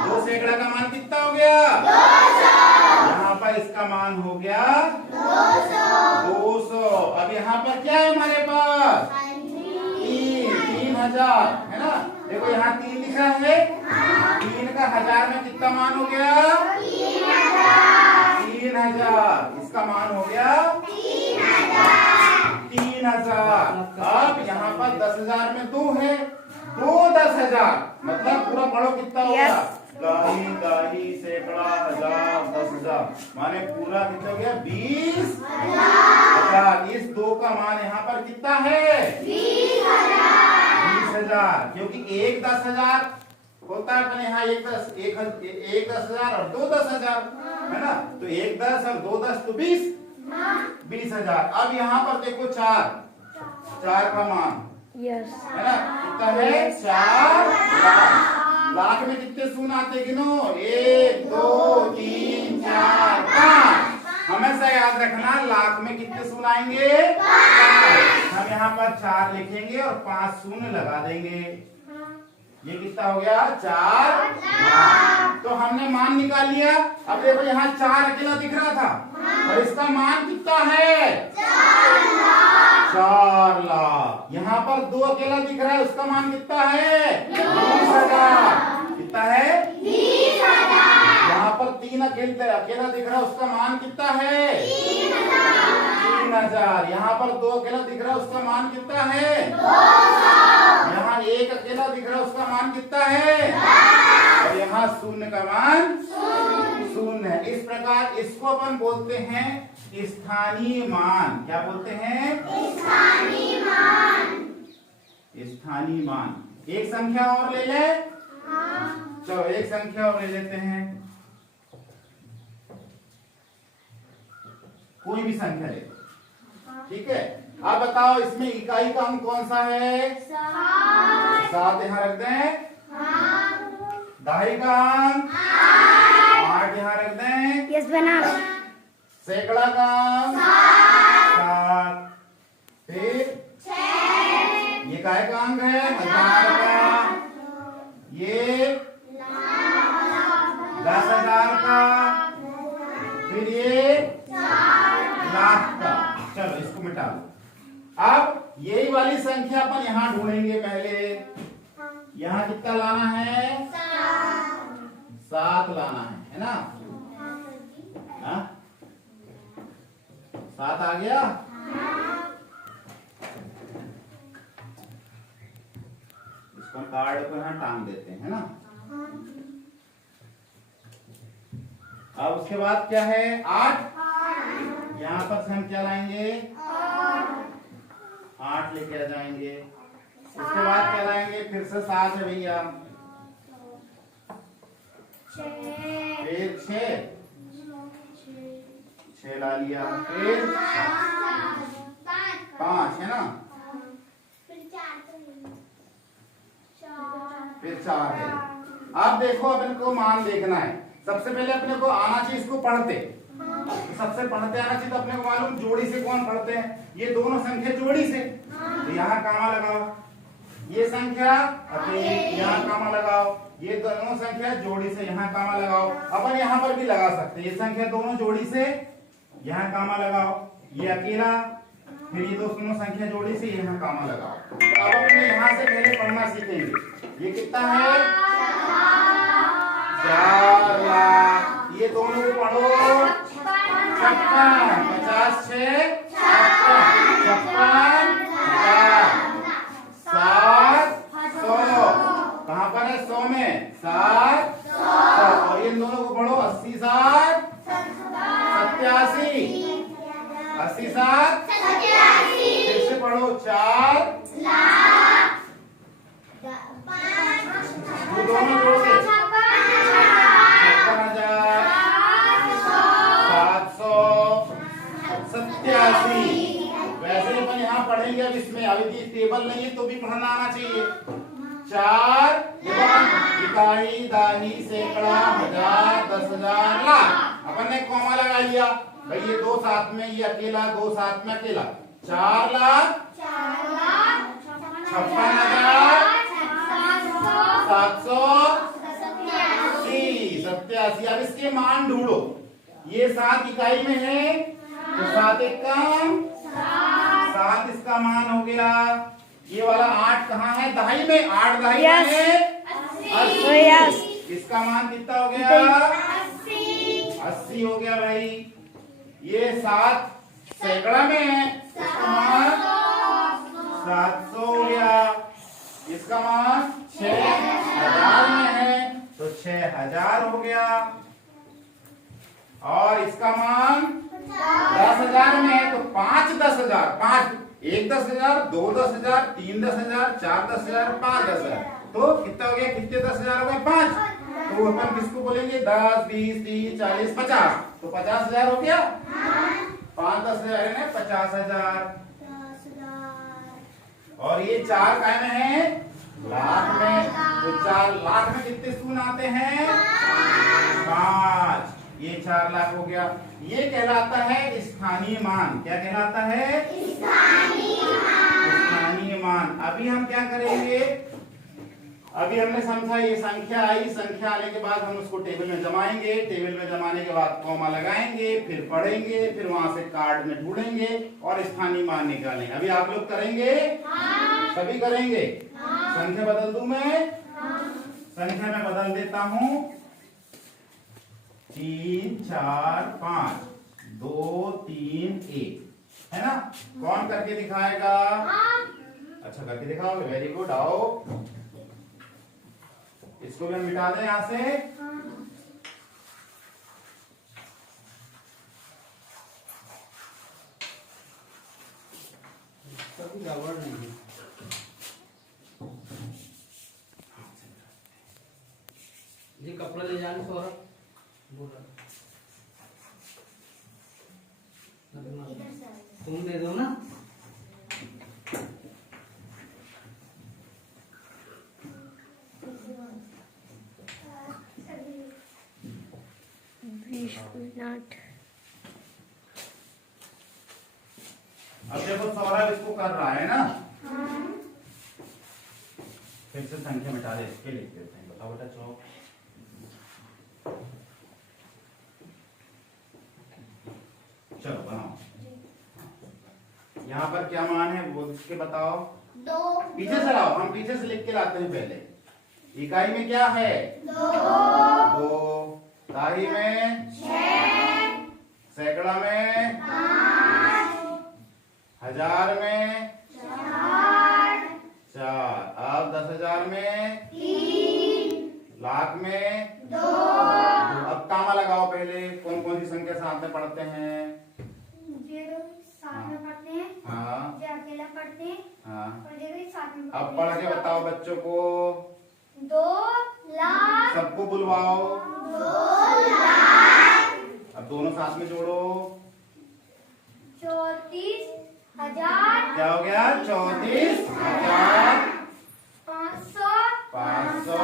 2 सैकड़ा का मान कितना हो गया 200। यहाँ पर इसका मान हो गया 200। अब यहाँ पर क्या है हमारे पास 3,000 है ना। देखो यहाँ 3 लिखा है, 3 का 1000 में कितना मान हो गया 3,000। इसका मान हो गया 3,000। अब यहाँ पर 10,000 में 2 है, 2 10,000 मतलब पूरा पढ़ो कितना हो गया, दाही दाही सैकड़ा हजार 10,000 माने पूरा कितना हो गया 20,000। इस 2 का मान यहाँ पर कितना है 20,000, क्योंकि एक 10,000 होता है अपने यहाँ, एक 10,000 और 2 10,000 है ना। तो एक 10 और 2 10 तो 20,000। अब यहाँ पर देखो 4 का मान है ना, कितना है 4 लाख। लाख में कितने शून्य आते गिनो, 1 2 3 4 5। हमेशा याद रखना लाख में कितने शून्य आएंगे 5। हम यहाँ पर 4 लिखेंगे और 5 शून्य लगा देंगे। ये कितना हो गया 4 लाख। तो हमने मान निकाल लिया। अब देखो यहाँ 4 अकेला दिख रहा था और इसका मान कितना है 4 लाख। यहाँ पर 2 अकेला दिख रहा है, उसका मान कितना है 20,000। कितना है 20,000। यहाँ पर 3 अकेला दिख रहा है, उसका मान कितना है 3,000। यहाँ पर 2 अकेला दिख रहा है, उसका मान कितना है 200। यहाँ 1 अकेला दिख रहा है, उसका मान कितना है और यहाँ शून्य का मान शून्य है। इस प्रकार इसको अपन बोलते हैं स्थानीय मान। क्या बोलते हैं स्थानीय मान। स्थानीय मान। एक संख्या और ले ले, चलो एक संख्या और ले लेते हैं, कोई भी संख्या ले, ठीक है। आप बताओ इसमें इकाई का अंक कौन सा है 7 यहाँ रख दें। दाही का अंक 8 यहाँ रख दें। यस बना। सैकड़ा का अंक 7। फिर ये काय का अंक है 1000 का, ये 10,000 का, फिर ये लाख का। चलो इसको मिटा लो। अब यही वाली संख्या अपन यहाँ ढूंढेंगे। पहले यहाँ कितना लाना है 7 लाना है ना। 7 आ गया। इसको कार्ड को यहाँ टांग देते हैं ना। अब उसके बाद क्या है 8। यहाँ पर हम क्या लाएंगे 8 लेके आ जाएंगे। उसके बाद क्या लाएंगे, फिर से 7 है भैया, फिर 6 ला लिया, फिर 5 है ना, फिर 4 है। अब देखो अपने को मान देखना है। सबसे पहले अपने को आना चाहिए इसको पढ़ते, तो सबसे पढ़ते आना चाहिए। तो अपने को मालूम जोड़ी से कौन पढ़ते हैं, ये दोनों संख्या जोड़ी से, तो यहाँ कामा लगाओ। ये संख्या अपने यहाँ कामा लगाओ, ये दोनों संख्या जोड़ी से यहाँ कामा लगाओ। अपन यहाँ पर भी लगा सकते हैं, ये संख्या दोनों जोड़ी से यहाँ कामा लगाओ, ये अकेला, फिर ये दोनों संख्या जोड़ी से यहाँ कामा लगाओ। तो अब अपने यहाँ से पहले पढ़ना सीखेंगे। ये कितना है 4 लाख। ये दोनों को पढ़ो 56, 50 6 56 700। कहाँ पर है 100 में 700। और ये दोनों को पढ़ो 80 7 87, 80 7 फिर से पढ़ो 4 लाख। दोनों जोड़ के 57,787। वैसे अपन यहाँ पढ़ेंगे। अब इसमें अभी टेबल नहीं है तो भी पढ़ना आना चाहिए। 4 इकाई, दाही, सैकड़ा, हजार, 10,000, लाख। अपन ने कॉमा लगा लिया भाई, ये दो साथ में, ये अकेला, दो साथ में अकेला। 4 लाख 56,787। अब इसके मान ढूंढो। ये 7 इकाई में है तो 7 एक कम 7, इसका मान हो गया। ये वाला 8 कहाँ है, दहाई में, 8 दहाई में है 80। इसका मान कितना हो गया 80 हो गया भाई। ये 7 सैकड़ा में है, इसका मान 700 हो गया। इसका मान 6,000 में है तो 6,000 हो गया। और इसका मान 10,000 में है तो 5 10,000, 5 1 10,000, 2 10,000, 3 10,000, 4 10,000, 5 10,000। तो कितना हो गया, कितने 10,000 हो गए 5। तो अपन किसको बोलेंगे 10 20 30 40 50। तो 50,000 हो गया। 5 10,000 है 50,000। और ये 4 काय में है लाख में, तो 4 लाख में कितने शून्य आते हैं 5। ये 4 लाख हो गया। ये कहलाता है स्थानीय मान। क्या कहलाता है स्थानीय मान। अभी हम क्या करेंगे, अभी हमने समझा ये संख्या आई, संख्या आने के बाद हम उसको टेबल में जमाएंगे, टेबल में जमाने के बाद कॉमा लगाएंगे, फिर पढ़ेंगे, फिर वहां से कार्ड में ढूंढेंगे और स्थानीय मान निकालेंगे। अभी आप लोग करेंगे? सभी करेंगे? संख्या बदल दूं मैं? संख्या में बदल देता हूं 3 4 5 2 3 1 है ना। कौन करके दिखाएगा? अच्छा करके दिखाओगे, वेरी गुड। आओ इसको भी हम मिटा दें यहां से। गड़बड़ नहीं है। ये कपड़ा ले जाने सौरभ बोल रहा तुम दे दो ना। अब देखो सौरभ इसको कर रहा है ना। फिर से संख्या मिटा दे, इसके लिख देते हैं। बताओ बेटा चौक। चलो बनाओ। यहाँ पर क्या मान है वो इसके बताओ। 2 पीछे से लाओ, हम पीछे से लिख के लाते हैं पहले। इकाई में क्या है 2, दाही में 6, सैकड़ा में 5, हजार में 4, अब 10,000 में 3, लाख में 2। अब कामा लगाओ पहले। कौन कौन सी संख्या साथ में पढ़ते हैं? 0 साथ में पढ़ते हैं, हाँ जो अकेला पढ़ते हैं, हाँ। और 0 साथ में अब पढ़ के बताओ बच्चों को। 2 लाख, सबको बुलवाओ। 2 लाख, अब दोनों साथ में जोड़ो। 34,000, क्या हो गया 34,000 500, 500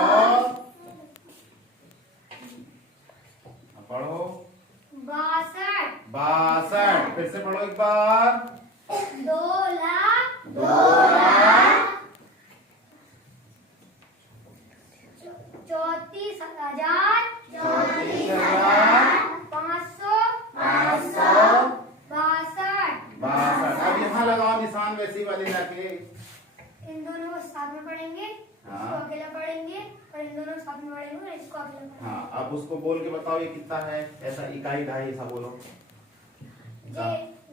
62। फिर से पढ़ो एक बार। 2 लाख 34,000 562। अब यहाँ लगाओ निशान वैसी वाली जाके। इन दोनों को साथ में पढ़ेंगे, इसको हाँ। अकेला पढ़ेंगे और इन दोनों को साथ में पढ़ेंगे और इसको अकेला पढ़ेंगे। हाँ, अब उसको बोल के बताओ ये कितना है, ऐसा इकाई ढाई ऐसा बोलो। ये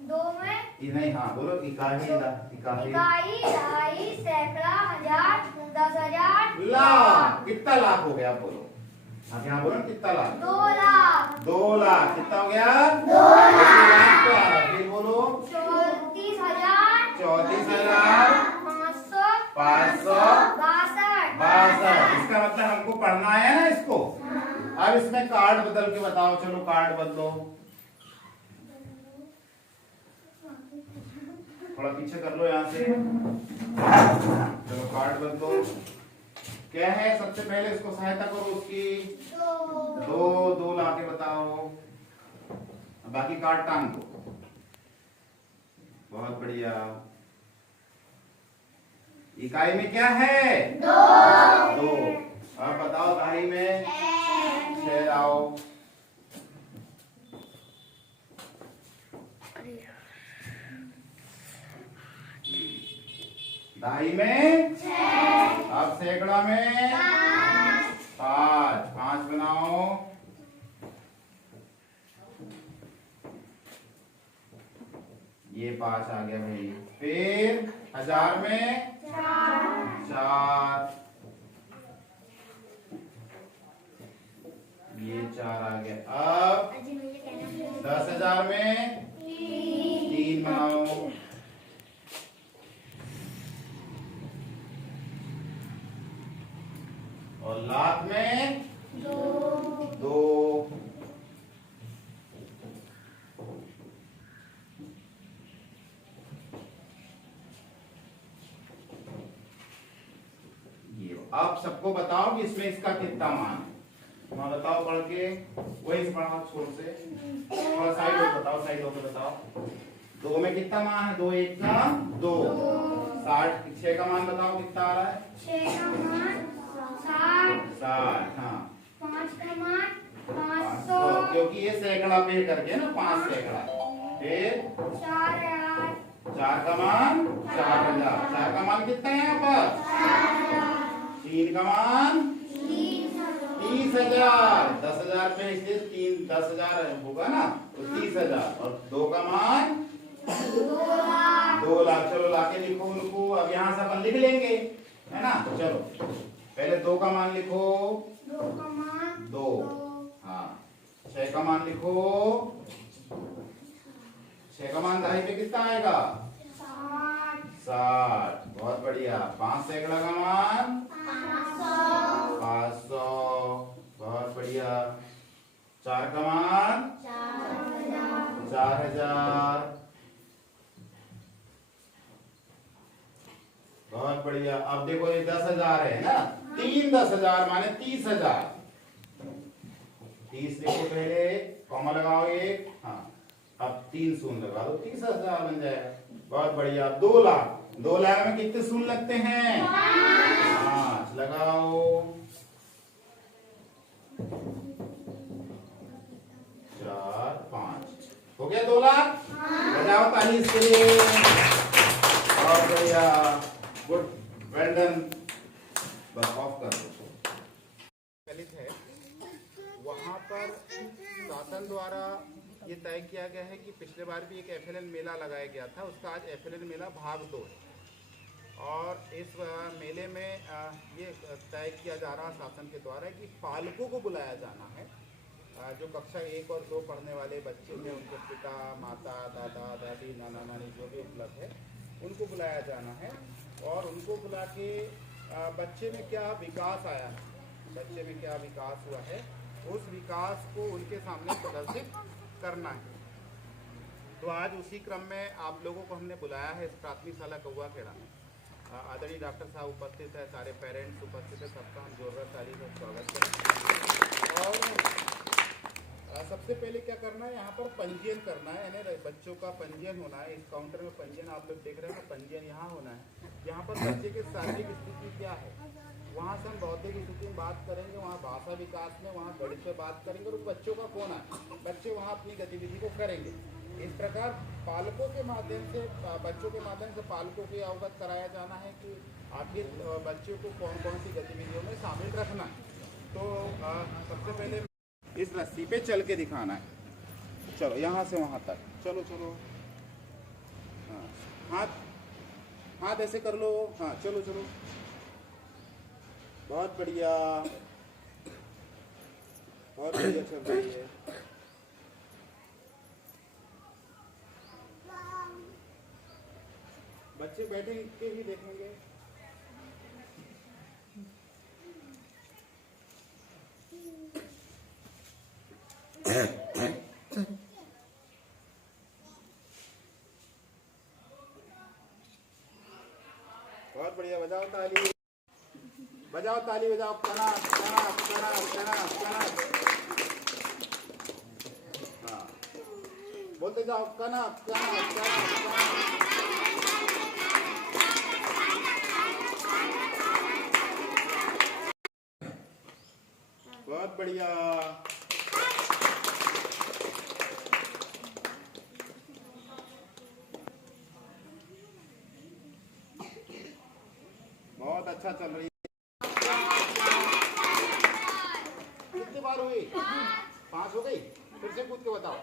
2 में ये नहीं, हाँ बोलो इकाई इकाई इकाई, ढाई, सैकड़ा, हजार, 10,000, लाख। कितना लाख हो गया बोलो। अब यहाँ बोलो कितना लाख। 2 लाख 2 लाख। कितना हो गया? 2 लाख। फिर बोलो 34,000 34,000 562। इसका मतलब हमको पढ़ना है ना इसको। अब इसमें कार्ड बदल के बताओ। चलो कार्ड बदलो, थोड़ा पीछे कर लो यहाँ से। चलो कार्ड बदलो। क्या है सबसे पहले इसको सहायता करो उसकी। 2 ला के बताओ। बाकी कार्ड टांग दो। बहुत बढ़िया। इकाई में क्या है? 2। अब बताओ दहाई में 6 लाओ। दहाई में 6। अब सैकड़ा में 5। 5 बनाओ। ये 5 आ गया भाई। फिर हजार में 4। ये 4 आ गया। अब 10,000 में 3 बनाओ। और लाख में 2। आप सबको बताओ कि इसमें इसका कितना मान है। वहां बताओ पढ़ के। वही से पढ़ाओ छोड़ से। थोड़ा साइड हो बताओ, साइड होकर बताओ। 2 में कितना मान है? 2 1 का 2। 60। 6 का मान बताओ कितना आ रहा है? 6 का मान 60। हाँ 5 का मान 500, 500। क्योंकि ये सैकड़ा पे करके ना 5 सैकड़ा। फिर 4,000। 4 का मान 4,000। 4 का मान कितना है यहाँ पर? 3 का मान 30,000। 10,000 पे इसलिए 10,000 होगा ना, तो 30,000। और 2 का मान 2 लाख। चलो लाके लिखो उनको। अब यहाँ से अपन लिख लेंगे, है ना। चलो पहले 2 का मान लिखो। 2 का मान 2। हाँ 6 का मान लिखो। 6 का मान दहाई पे कितना आएगा? 60। बहुत बढ़िया। 5 सैकड़ा का मान 500। बहुत बढ़िया। 4 का मान 4,000। बहुत बढ़िया। अब देखो ये 10,000 है ना। 3 10,000 माने 30,000। 30 देखो पहले, कॉमा लगाओ एक। हाँ अब 3 शून्य लगा दो, 30,000 बन जाएगा। बहुत बढ़िया। 2 लाख। 2 लाख में कितने शून्य लगते हैं? 5 लगाओ। 4 5 हो गया 2 लाख। बजाओ ताली इसके लिए। बहुत बढ़िया, गुड, वेल डन। बस ऑफ कर दो। दलित है वहाँ पर शासन द्वारा ये तय किया गया है कि पिछले बार भी एक FLN मेला लगाया गया था, उसका आज FLN मेला भाग 2 है। और इस मेले में ये तय किया जा रहा शासन के द्वारा कि पालकों को बुलाया जाना है। जो कक्षा 1 और 2 पढ़ने वाले बच्चे हैं, उनके पिता माता दादा दादी नाना नानी जो भी उपलब्ध है उनको बुलाया जाना है। और उनको बुला के बच्चे में क्या विकास आया है, बच्चे में क्या विकास हुआ है, उस विकास को उनके सामने प्रदर्शित करना है। तो आज उसी क्रम में आप लोगों को हमने बुलाया है इस प्राथमिक शाला कौआ खेड़ा में। आदरणीय डॉक्टर साहब उपस्थित है, सारे पेरेंट्स उपस्थित है, सबका हम जोरदार ताली से स्वागत करें। और सबसे पहले क्या करना है, यहाँ पर पंजीयन करना है, यानी बच्चों का पंजीयन होना है। इस काउंटर में पंजीयन आप लोग देख रहे हैं, पंजीयन यहाँ होना है। यहाँ पर बच्चे की शारीरिक स्थिति क्या है, वहाँ से हम बौद्धिक स्थिति में बात करेंगे, वहाँ भाषा विकास में, वहाँ गणित पे बात करेंगे, और बच्चों का कौन है, बच्चे वहाँ अपनी गतिविधि को करेंगे। इस प्रकार पालकों के माध्यम से, बच्चों के माध्यम से पालकों को अवगत कराया जाना है कि आखिर बच्चों को कौन कौन सी गतिविधियों में शामिल रखना है। तो सबसे पहले इस रस्सी पे चल के दिखाना है। चलो यहाँ से वहाँ तक, चलो चलो। हाँ, हाथ ऐसे कर लो। हाँ चलो चलो, बहुत बढ़िया, बहुत बढ़िया चल रही है। बच्चे बैठे के ही देखेंगे। बहुत बढ़िया, बजाओ ताली, बजाओ ताली, बजाओ कनाक कनाक कनाक कनाक कनाक। हाँ, बोलते जाओ कनाक कनाक कनाक कनाक। बहुत बढ़िया। बहुत अच्छा चल रही है। कितनी बार हुई? 5 हो गई। फिर से कूद के बताओ।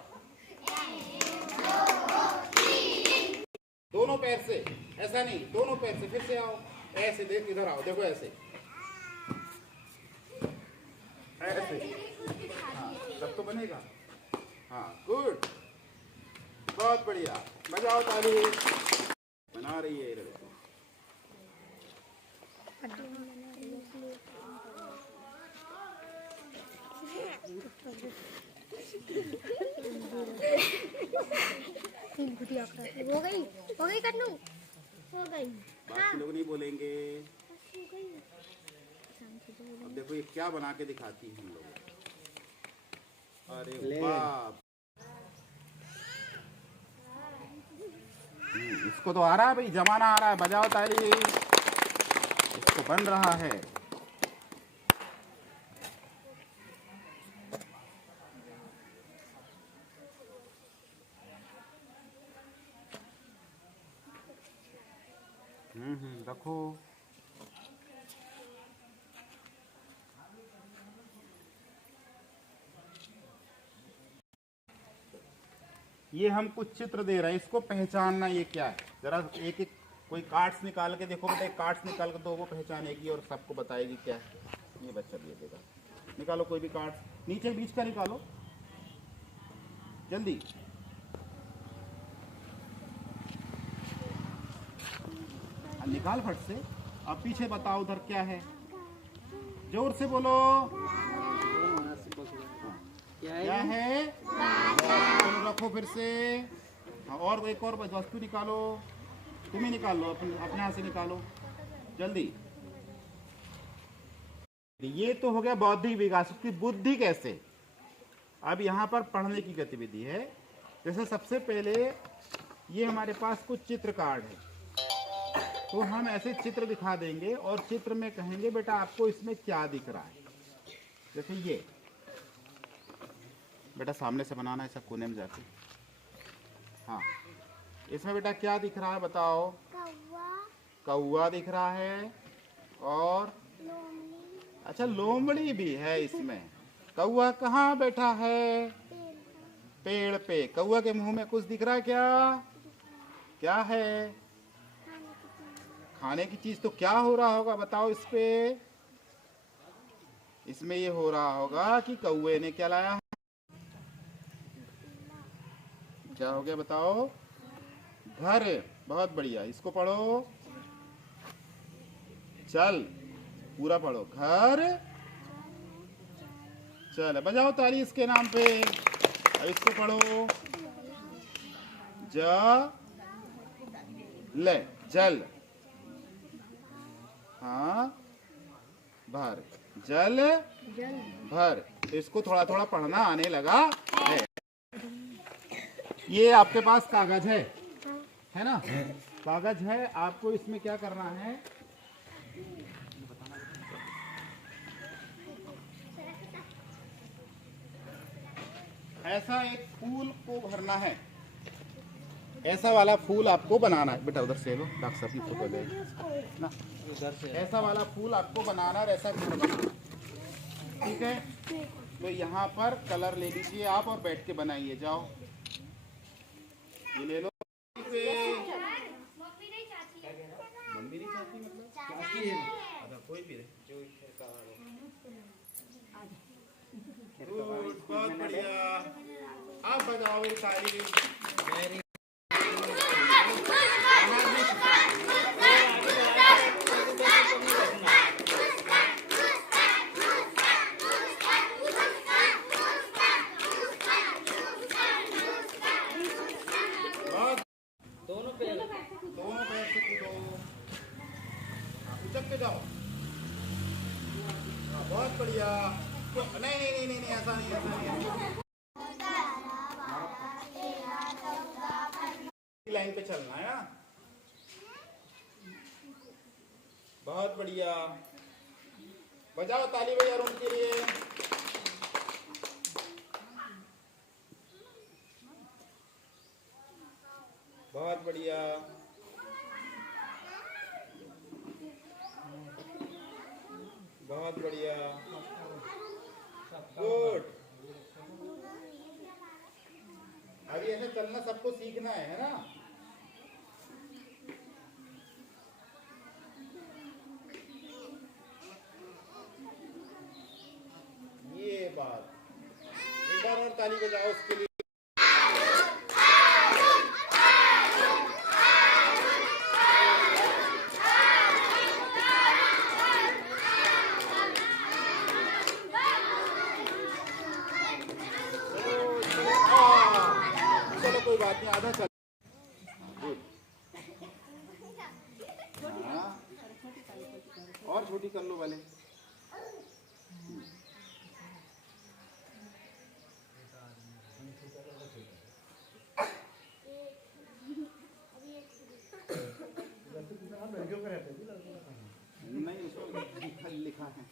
दोनों पैर से, ऐसा नहीं, दोनों पैर से। फिर से आओ, ऐसे देख, इधर आओ, देखो ऐसे ऐसे। हाँ, तब तो बनेगा। हाँ गुड, बहुत बढ़िया, बजाओ ताली। बना रही है ये लड़की। हो गई कन्नू, हो गई। बाकी लोग नहीं बोलेंगे। अब देखो ये क्या बना के दिखाती है हम लोग। अरे बाप, इसको तो आ रहा है भाई, जमाना आ रहा है, बजाओ ताली। इसको बन रहा है। रखो। ये हम कुछ चित्र दे रहे हैं, इसको पहचानना ये क्या है। जरा एक एक कोई कार्ड्स निकाल के देखो बेटा, कार्ड्स निकाल के दो, वो पहचानेगी और सबको बताएगी क्या है। ये बच्चा भी देगा, निकालो कोई भी कार्ड्स, नीचे बीच का निकालो जल्दी। निकाल फट से। अब पीछे बताओ उधर क्या है, जोर से बोलो। क्या है? चलो रखो फिर से। और एक और वस्तु निकालो, तुम ही निकाल लो, अपने हाथ से निकालो जल्दी। ये तो हो गया बौद्धिक विकास की, बुद्धि कैसे। अब यहाँ पर पढ़ने की गतिविधि है। जैसे सबसे पहले ये हमारे पास कुछ चित्र कार्ड है, तो हम ऐसे चित्र दिखा देंगे और चित्र में कहेंगे बेटा आपको इसमें क्या दिख रहा है। जैसे ये बेटा सामने से बनाना है, सब कोने में जाके। हाँ, इसमें बेटा क्या दिख रहा है बताओ। कौवा दिख रहा है, और अच्छा लोमड़ी भी है इसमें। कौवा कहाँ बैठा है? पेड़ पे। कौवा के मुंह में कुछ दिख रहा है क्या? क्या है? खाने की चीज। तो क्या हो रहा होगा बताओ इस पे। इसमें ये हो रहा होगा कि कौवे ने क्या लाया है? क्या हो गया बताओ? घर। बहुत बढ़िया, इसको पढ़ो। चल, पूरा पढ़ो। घर चल, बजाओ ताली इसके नाम पे। अब इसको पढ़ो। ले, जल। हाँ, भर, जल भर। तो इसको थोड़ा थोड़ा पढ़ना आने लगा है। ये आपके पास कागज है ना? कागज है, आपको इसमें क्या करना है, ऐसा एक फूल को भरना है। ऐसा वाला फूल आपको बनाना है। बेटा उधर से लो, डॉक्टर साहब की फोटो ले ना। उधर से ऐसा वाला फूल आपको बनाना और ऐसा घर बनाना, ठीक है? तो यहाँ पर कलर ले लीजिए आप और बैठ के बनाइए। जाओ, ये ले लो। मम्मी नहीं चाहती मतलब चाची है। अच्छा, कोई भी रहे। गुड, बहुत बढ़िया। आप बजाओ ये ताली। वेरी दोनों पैर से कूदो, उचक के जाओ। बहुत बढ़िया। नहीं नहीं नहीं नहीं, ऐसा नहीं, ऐसा नहीं। लाइन पे चलना है ना। बहुत बढ़िया। बजाओ ताली भैया उनके लिए। बहुत बढ़िया। बहुत बढ़िया। गुड। अभी ऐसे चलना सबको सीखना है ना? ये बात। एक बार और ताली बजाओ उसके लिए। चलो कोई बात नहीं, आधा चल। गुड। हाँ, और छोटी कर लो वाले। नहीं, उसको लिखा है।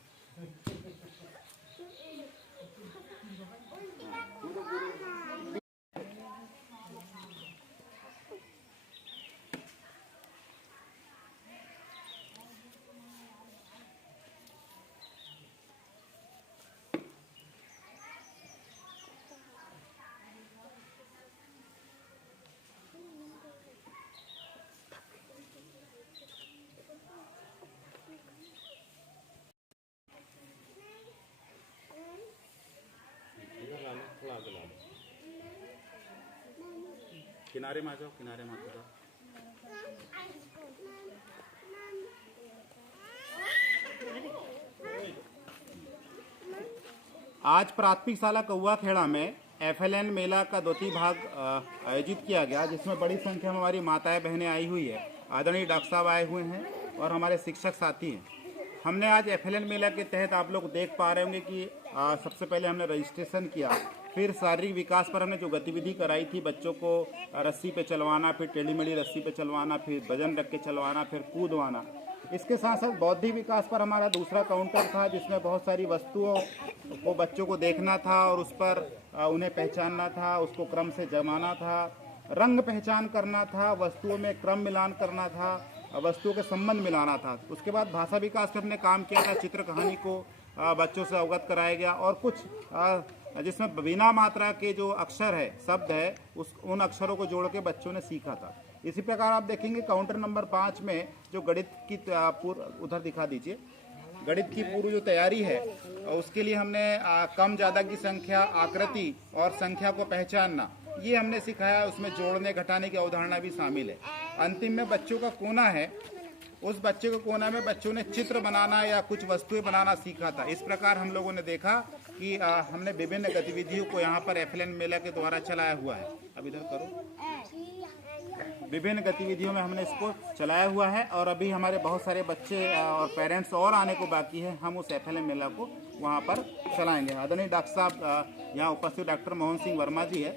किनारे में आ जाओ, किनारे में आ जाओ। आज प्राथमिक शाला कौआ खेड़ा में FLN मेला का द्वितीय भाग आयोजित किया गया, जिसमें बड़ी संख्या में हमारी माताएं बहनें आई हुई है। आदरणीय डॉक्टर साहब आए हुए हैं और हमारे शिक्षक साथी हैं। हमने आज FLN मेला के तहत, आप लोग देख पा रहे होंगे कि सबसे पहले हमने रजिस्ट्रेशन किया, फिर शारीरिक विकास पर हमने जो गतिविधि कराई थी, बच्चों को रस्सी पे चलवाना, फिर टेढ़ी मेढ़ी रस्सी पे चलवाना, फिर वजन रख के चलवाना, फिर कूदवाना। इसके साथ साथ बौद्धिक विकास पर हमारा दूसरा काउंटर था, जिसमें बहुत सारी वस्तुओं को बच्चों को देखना था और उस पर उन्हें पहचानना था, उसको क्रम से जमाना था, रंग पहचान करना था, वस्तुओं में क्रम मिलान करना था, वस्तुओं के संबंध मिलाना था। उसके बाद भाषा विकास पर हमने काम किया था, चित्र कहानी को बच्चों से अवगत कराया गया और कुछ जिसमें बिना मात्रा के जो अक्षर है, शब्द है, उन अक्षरों को जोड़ के बच्चों ने सीखा था। इसी प्रकार आप देखेंगे काउंटर नंबर 5 में जो गणित की उधर दिखा दीजिए, गणित की पूरी जो तैयारी है उसके लिए हमने कम ज़्यादा की संख्या, आकृति और संख्या को पहचानना, ये हमने सिखाया। उसमें जोड़ने घटाने की अवधारणा भी शामिल है। अंतिम में बच्चों का कोना है, उस बच्चे के कोना में बच्चों ने चित्र बनाना या कुछ वस्तुएं बनाना सीखा था। इस प्रकार हम लोगों ने देखा कि हमने विभिन्न गतिविधियों को यहाँ पर FLN मेला के द्वारा चलाया हुआ है। अब इधर करो। विभिन्न गतिविधियों में हमने इसको चलाया हुआ है और अभी हमारे बहुत सारे बच्चे और पेरेंट्स और आने को बाकी है। हम उस FLN मेला को वहाँ पर चलाएंगे। आदरणीय डॉक्टर साहब यहाँ उपस्थित डॉक्टर मोहन सिंह वर्मा जी है,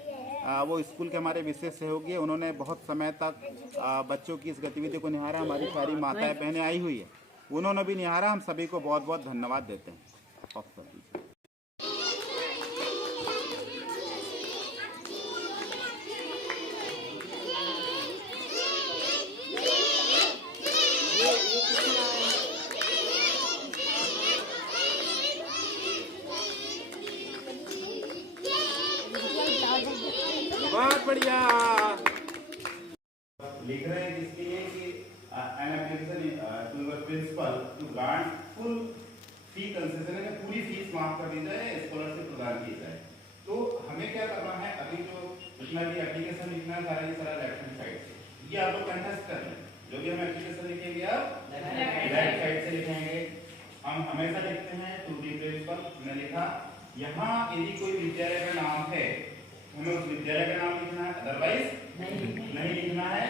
वो स्कूल के हमारे विशेष सहयोगी है। उन्होंने बहुत समय तक बच्चों की इस गतिविधि को निहारा। हमारी सारी माताएं बहनें आई हुई है, उन्होंने भी निहारा। हम सभी को बहुत बहुत धन्यवाद देते हैं। बहुत बढ़िया लिख रहे हैं जिसके लिए कि an application to your principal to grant full fee concession है, पूरी फीस माफ कर दी जाए, स्कॉलरशिप प्रदान की जाए। तो हमें क्या करना है, अभी जो जितना भी एप्लीकेशन लिखना है सारा लेफ्ट हैंड साइड से, ये आप लोग कंटेस्ट कर लें। जो भी हम एप्लीकेशन लिखेंगे आप लेफ्ट साइड से लिखेंगे। हम हमेशा लिखते हैं टू दी प्रिंसिपल, हमने लिखा। यहाँ यदि कोई विद्यालय का नाम है, हमें उस विद्यालय का नाम लिखना है, अदरवाइज नहीं लिखना है।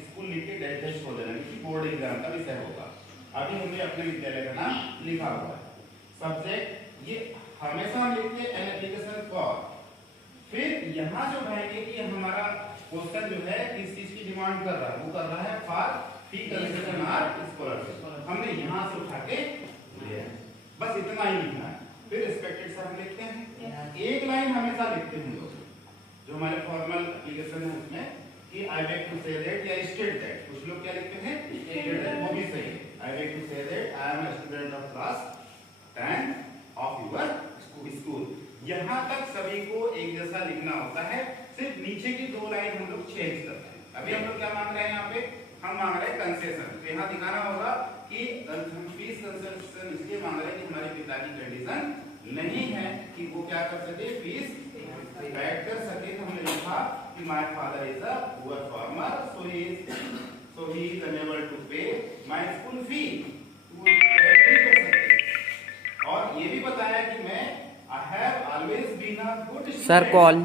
स्कूल लिख के डैश छोड़ देना, क्योंकि बोर्ड एग्जाम का विषय होगा। अभी हमने अपने विद्यालय का नाम लिखा हुआ है। सब्जेक्ट ये हमेशा हम लिखते हैं एन एप्लीकेशन फॉर। फिर यहाँ जो कहेंगे कि हमारा क्वेश्चन जो है किस चीज की डिमांड कर रहा है, वो कर रहा है फॉर फी कंसेशन और स्कॉलरशिप। हमने यहाँ से उठा के लिया है, बस इतना ही लिखना है। फिर रिस्पेक्टेड सर हम लिखते हैं, एक लाइन हमेशा लिखते हैं लोग जो हमारे फॉर्मल एप्लीकेशन है उसमें कि I beg to say that या स्टेट दैट। कुछ लोग क्या लिखते हैं स्टेट दैट, वो भी सही है। I beg to say that I am a student of class 10 of your school. यहाँ तक सभी को एक जैसा लिखना होता है, सिर्फ नीचे की 2 लाइन हम लोग चेंज करते हैं। अभी हम लोग क्या मांग रहे हैं, यहाँ पे हम मांग रहे हैं कंसेशन। तो यहाँ दिखाना होगा कि हम फीस कंसेशन इसलिए मांग रहे हैं कि हमारे पिता की कंडीशन नहीं है कि वो क्या कर सके, फीस बैक कर सके। तो हमने लिखा कि my father is a poor farmer, so he is unable to pay my school fee. वो बैक नहीं कर सकते। और ये भी बताया कि मैं I have always been a good student. Sir call